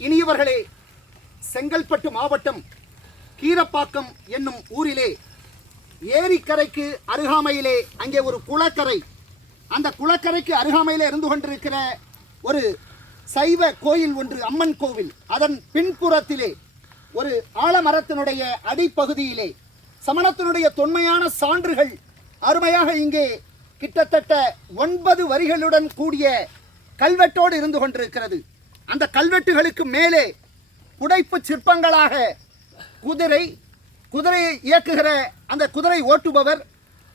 இனியவர்களே, செங்கல்பட்டு மாவட்டம் கீரப்பாக்கம் என்னும் ஊரிலே ஏரிக்கரைக்கு அருகாமையிலே அங்கே ஒரு குளக்கரை, அந்த குளக்கரைக்கு அருகாமையிலே இருந்து கொண்டிருக்கிற ஒரு சைவ கோயில் ஒன்று, அம்மன் கோவில். அதன் பின்புறத்திலே ஒரு ஆலமரத்தினுடைய அடிப்பகுதியிலே சமணத்தினுடைய தொன்மையான சான்றுகள் அருமையாக இங்கே கிட்டத்தட்ட 9 வரிகளுடன் கூடிய கல்வெட்டோடு இருந்து கொண்டிருக்கிறது. அந்த கல்வெட்டுகளுக்கு மேலே புடைப்பு சிற்பங்களாக குதிரையை இயக்குகிற அந்த குதிரை ஓட்டுபவர்,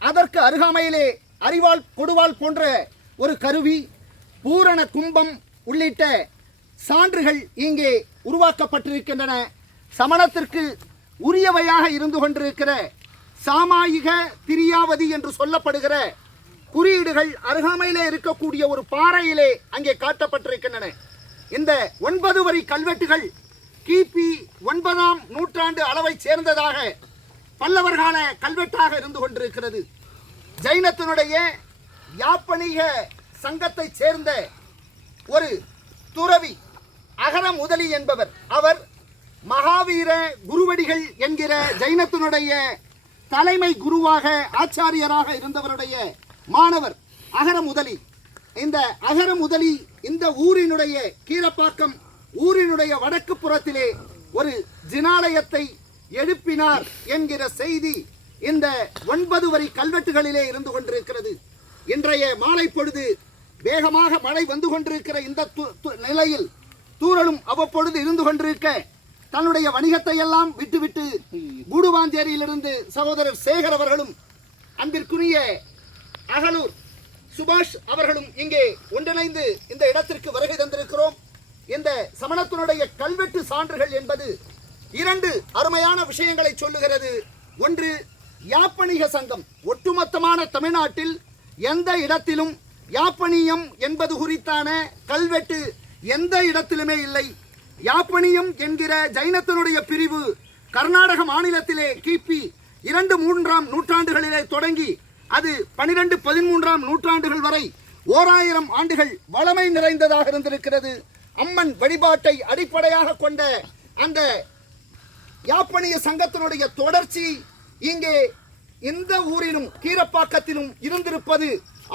அதற்கு அருகாமையிலே அரிவாள் கொடுவாள் போன்ற ஒரு கருவி, பூரண கும்பம் உள்ளிட்ட சான்றுகள் இங்கே உருவாக்கப்பட்டிருக்கின்றன. சமணத்திற்கு உரியவையாக இருந்து கொண்டிருக்கிற சாமாயிக திரியாவதி என்று சொல்லப்படுகிற குறியீடுகள் அருகாமையிலே இருக்கக்கூடிய ஒரு பாறையிலே அங்கே காட்டப்பட்டிருக்கின்றன. இந்த 9 வரி கல்வெட்டுகள் கிபி 9ஆம் நூற்றாண்டு அளவை சேர்ந்ததாக பல்லவர் கால கல்வெட்டாக இருந்து கொண்டிருக்கிறது. ஜைனத்தினுடைய யாப்பனிக சங்கத்தை சேர்ந்த ஒரு துறவி அகர முதலி என்பவர், அவர் மகாவீர குருவடிகள் என்கிற ஜைனத்தினுடைய தலைமை குருவாக ஆச்சாரியராக இருந்தவருடைய மாணவர் அகர முதலி. இந்த அகர முதலி இந்த ஊரினுடைய கீரப்பாக்கம் ஊரினுடைய வடக்கு புறத்திலே ஒரு ஜினாலயத்தை எழுப்பினார் என்கிற செய்தி இந்த 9 வரி கல்வெட்டுகளிலே இருந்து கொண்டிருக்கிறது. இன்றைய மாலை பொழுது வேகமாக மழை வந்து கொண்டிருக்கிற இந்த நிலையில் தூறலும் அவ்வப்பொழுது இருந்து கொண்டிருக்க தன்னுடைய வணிகத்தை எல்லாம் விட்டுவிட்டு கூடுவாஞ்சேரியிலிருந்து சகோதரர் சேகர் அவர்களும் அன்பிற்குரிய அகலூர் சுபாஷ் அவர்களும் இங்கே ஒன்றிணைந்து இந்த இடத்திற்கு வருகை தந்திருக்கிறோம். இந்த சமணத்தினுடைய கல்வெட்டு சான்றுகள் என்பது 2 அருமையான விஷயங்களை சொல்லுகிறது. ஒன்று, யாப்பனிக சங்கம் ஒட்டுமொத்தமான தமிழ்நாட்டில் எந்த இடத்திலும் யாப்பனியம் என்பது குறித்தான கல்வெட்டு எந்த இடத்திலுமே இல்லை. யாப்பனியம் என்கிற ஜைனத்தினுடைய பிரிவு கர்நாடக மாநிலத்திலே கிபி 2-3ஆம் நூற்றாண்டுகளிலே தொடங்கி அது 12-13ஆம் நூற்றாண்டுகள் வரை 1000 ஆண்டுகள் வளமை நிறைந்ததாக இருந்திருக்கிறது. அம்மன் வழிபாட்டை அடிப்படையாக கொண்ட அந்த யாப்பனிய சங்கத்தினுடைய தொடர்ச்சி இங்கே இந்த ஊரிலும் கீரப்பாக்கத்திலும் இருந்திருப்பது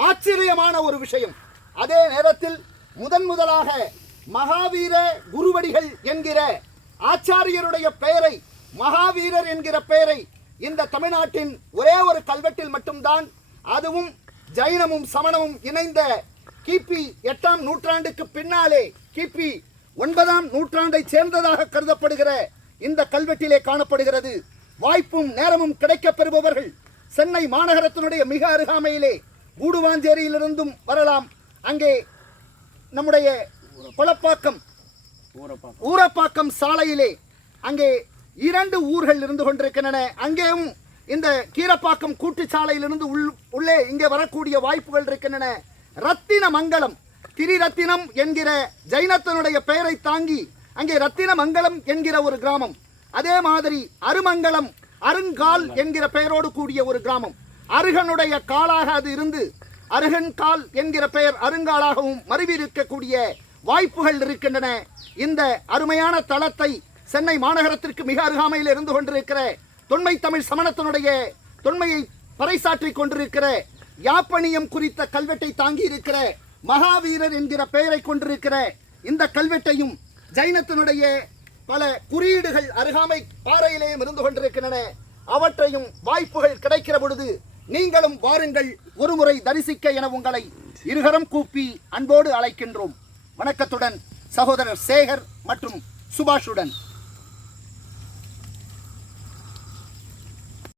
ஆச்சரியமான ஒரு விஷயம். அதே நேரத்தில் முதலாக மகாவீர குருவடிகள் என்கிற ஆச்சாரியருடைய பெயரை, மகாவீரர் என்கிற பெயரை இந்த தமிழ்நாட்டின் ஒரே ஒரு கல்வெட்டில் மட்டும்தான், அதுவும் ஜைனமும் சமணமும் இணைந்த கிபி 8ஆம் நூற்றாண்டுக்கு பின்னாலே கிபி 9ஆம் நூற்றாண்டை சேர்ந்ததாக கருதப்படுகிற இந்த கல்வெட்டிலே காணப்படுகிறது. வாய்ப்பும் நேரமும் கிடைக்கப் பெறுபவர்கள் சென்னை மாநகரத்தினுடைய மிக அருகாமையிலே கூடுவாஞ்சேரியிலிருந்தும் வரலாம். அங்கே நம்முடைய கொளப்பாக்கம் ஊரப்பாக்கம் சாலையிலே அங்கே 2 ஊர்கள் இருந்து கொண்டிருக்கின்றன. அங்கேயும் இந்த கீரப்பாக்கம் கூட்டுச்சாலையிலிருந்து உள்ளே இங்கே வரக்கூடிய வாய்ப்புகள் இருக்கின்றன. ரத்தின மங்கலம், திரிரத்தினம் என்கிற ஜைனத்தினுடைய பெயரை தாங்கி அங்கே ரத்தின மங்கலம் என்கிற ஒரு கிராமம், அதே மாதிரி அருமங்கலம், அருங்கால் என்கிற பெயரோடு கூடிய ஒரு கிராமம், அருகனுடைய காலாக அது இருந்து அருகன் கால் என்கிற பெயர் அருங்காலாகவும் மருவியிருக்கக்கூடிய வாய்ப்புகள் இருக்கின்றன. இந்த அருமையான தளத்தை சென்னை மாநகரத்திற்கு மிக அருகாமையில் இருந்து கொண்டிருக்கிற தொன்மை தமிழ் சமணத்தினுடைய தொன்மையை பறைசாற்றிக் கொண்டிருக்கிற யாப்பனியம் குறித்த கல்வெட்டை தாங்கி இருக்கிற மகாவீரர் என்கிற பெயரை கொண்டிருக்கிற இந்த கல்வெட்டையும் ஜைனத்தினுடைய பல குறியீடுகள் அருகாமை பாறையிலேயும் இருந்து கொண்டிருக்கின்றன. அவற்றையும் வாய்ப்புகள் கிடைக்கிற பொழுது நீங்களும் வாருங்கள், ஒருமுறை தரிசிக்க என உங்களை இருகரம் கூப்பி அன்போடு அழைக்கின்றோம். வணக்கத்துடன் சகோதரர் சேகர் மற்றும் சுபாஷுடன்.